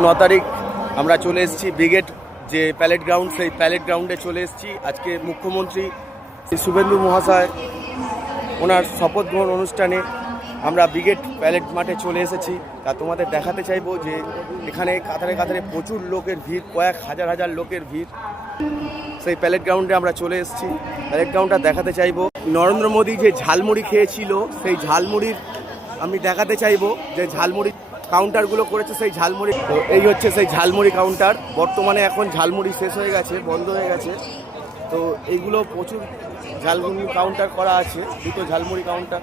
9 তারিখ আমরা চলে এসেছি ব্রিগেড যে প্যালেট গ্রাউন্ড, সেই প্যালেট গ্রাউন্ডে চলে এসেছি। আজকে মুখ্যমন্ত্রী শুভেন্দু মহাশয় ওনার শপথ গ্রহণ অনুষ্ঠানে আমরা ব্রিগেড প্যালেট মাঠে চলে এসেছি। তা তোমাদের দেখাতে চাইবো যে এখানে কাতারে কাতারে প্রচুর লোকের ভিড়, কয়েক হাজার হাজার লোকের ভিড়। সেই প্যালেট গ্রাউন্ডে আমরা চলে এসেছি, প্যালেট গ্রাউন্ডটা দেখাতে চাইবো। নরেন্দ্র মোদী যে ঝালমুড়ি খেয়েছিল, সেই ঝালমুড়ির আমি দেখাতে চাইবো যে ঝালমুড়ি কাউন্টারগুলো করেছে সেই ঝালমুড়ি। তো এই হচ্ছে সেই ঝালমুড়ি কাউন্টার। বর্তমানে এখন ঝালমুড়ি শেষ হয়ে গেছে, বন্ধ হয়ে গেছে। তো এইগুলো প্রচুর ঝালমুড়ি কাউন্টার করা আছে, দুটো ঝালমুড়ি কাউন্টার।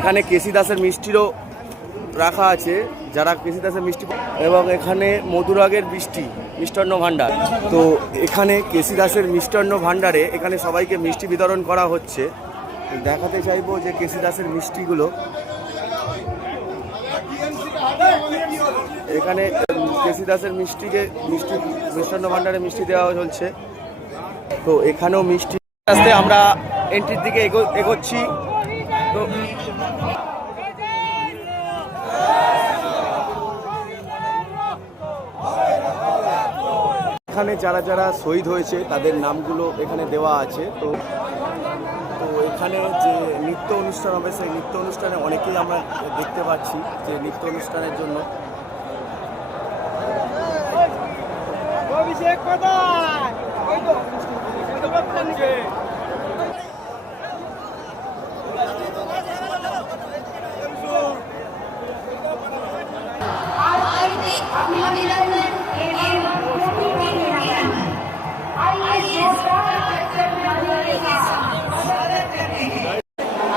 এখানে কেসি দাসের মিষ্টিরও রাখা আছে, যারা কেসি দাসের মিষ্টি, এবং এখানে মধুরাগের মিষ্টান্ন ভাণ্ডার। তো এখানে কেসি দাসের মিষ্টান্ন ভাণ্ডারে এখানে সবাইকে মিষ্টি বিতরণ করা হচ্ছে। দেখাতে চাইবো যে কেসি দাসের মিষ্টিগুলো। এখানে কেসি দাসের মিষ্টান্ন ভাণ্ডারে মিষ্টি দেওয়া চলছে। তো এখানেও মিষ্টি আস্তে আমরা এন্ট্রির দিকে এগোচ্ছি। তো এখানে যারা যারা শহীদ হয়েছে তাদের নামগুলো এখানে দেওয়া আছে। তো এখানে যে নৃত্য অনুষ্ঠান হবে, সেই নৃত্য অনুষ্ঠানে অনেকেই আমরা দেখতে পাচ্ছি যে নৃত্য অনুষ্ঠানের জন্য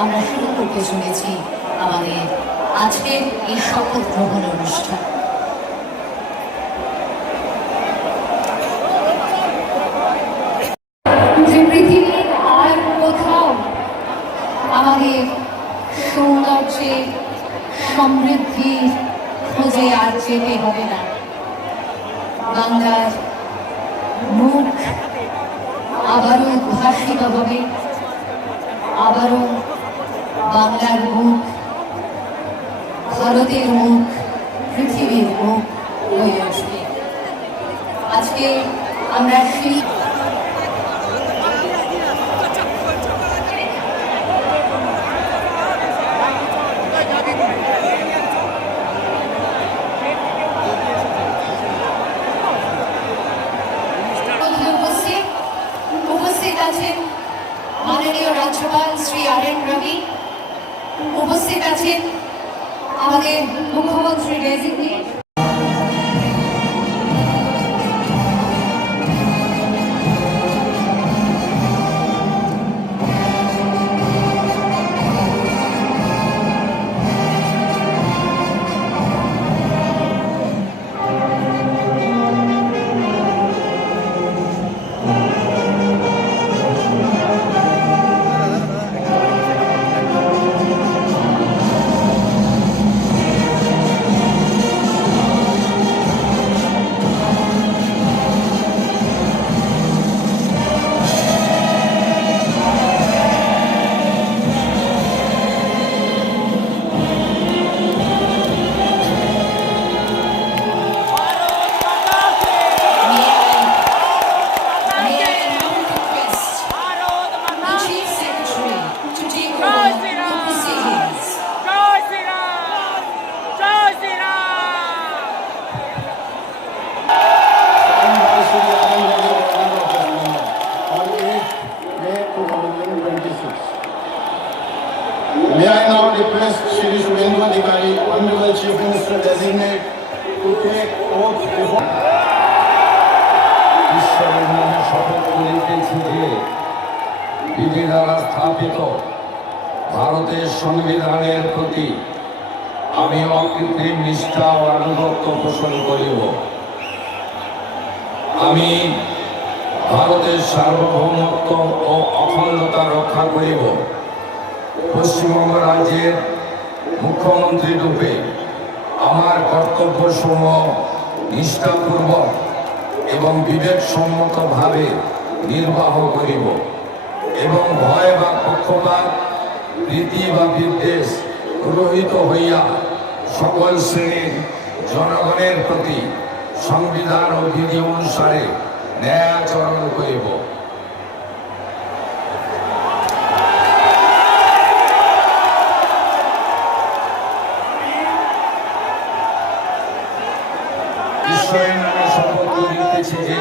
আমরা শুরু করতে শুনেছি আমাদের আজকের এই শপথ গ্রহণ অনুষ্ঠান। পৃথিবীর আর কোথাও আমাদের সৌন্দর্যের সমৃদ্ধির খোঁজে আর যেতে হবে না। বাংলার মুখ আবারও উদ্ভাসিত হবে, আবারও বাংলার মুখ, ভারতের মুখ, পৃথিবীর মুখ হয়ে আসবে। আজকে আমরা সেই উপস্থিত আছেন মাননীয় রাজ্যপাল শ্রী আর.এন. রবি, উপস্থিত আছেন আমাদের মুখ্যমন্ত্রী designate May I now request Shri Subhendu Adhikari, Honorable Chief Minister Designate, to take oath before. ঈশ্বরের নামে শপথ করিতেছি যে বিধি দ্বারা স্থাপিত ভারতের সংবিধানের প্রতি আমি অকৃত্রিম নিষ্ঠা ও আনুগত্য পোষণ করিব। আমি ভারতের সার্বভৌমত্ব ও অখণ্ডতা রক্ষা করিব। পশ্চিমবঙ্গ রাজ্যের মুখ্যমন্ত্রী রূপে আমার কর্তব্যসমূহ নিষ্ঠাপূর্বক এবং বিবেকসম্মতভাবে নির্বাহ করিব এবং ভয় বা পক্ষপাত, রীতি বা বিদ্বেষ পুরোহিত হইয়া সকল শ্রেণীর জনগণের প্রতি সংবিধান ও বিধি অনুসারে ন্যায় আচরণ করিব। ঈশ্বরের নামে শপথ করিতেছি যে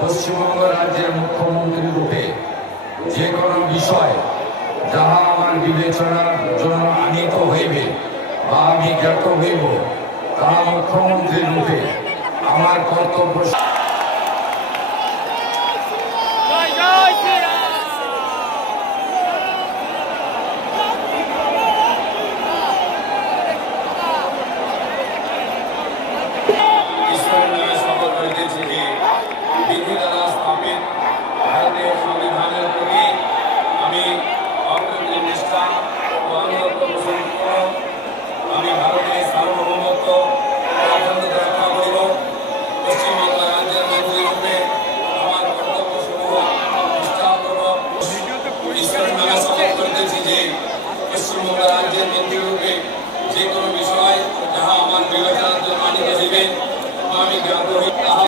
পশ্চিমবঙ্গ রাজ্যের মুখ্যমন্ত্রী রূপে যে কোনো বিষয় যাহা আমার বিবেচনার জন্য আনিত হইবে বা আমি জ্ঞাত হইব, তাহা মুখ্যমন্ত্রী রূপে আমার কর্তব্য ঈশ্বরের নামে শপথ করিতেছি যে বিধি দ্বারা স্থাপিত ভারতীয় সংবিধানের প্রতি আমি অপ্রতিম নিষ্ঠা ও আনুগত্য পোষণ করব। আমি ভারতের সার্বভৌমত্ব ও অখণ্ডতা রক্ষা করিব। পশ্চিমবাংলা রাজ্যের মন্ত্রী রূপে আমার কর্তব্যসমূহ নিষ্ঠাপূর্বক ঈশ্বরের নামে শপথ করিতেছি যে পশ্চিমবঙ্গ রাজ্যের মন্ত্রী রূপে যে কোনো বিষয় যাহা আমার বিবেচনার জন্য আনিত হইবে বা আমি জ্ঞাত হই তাহা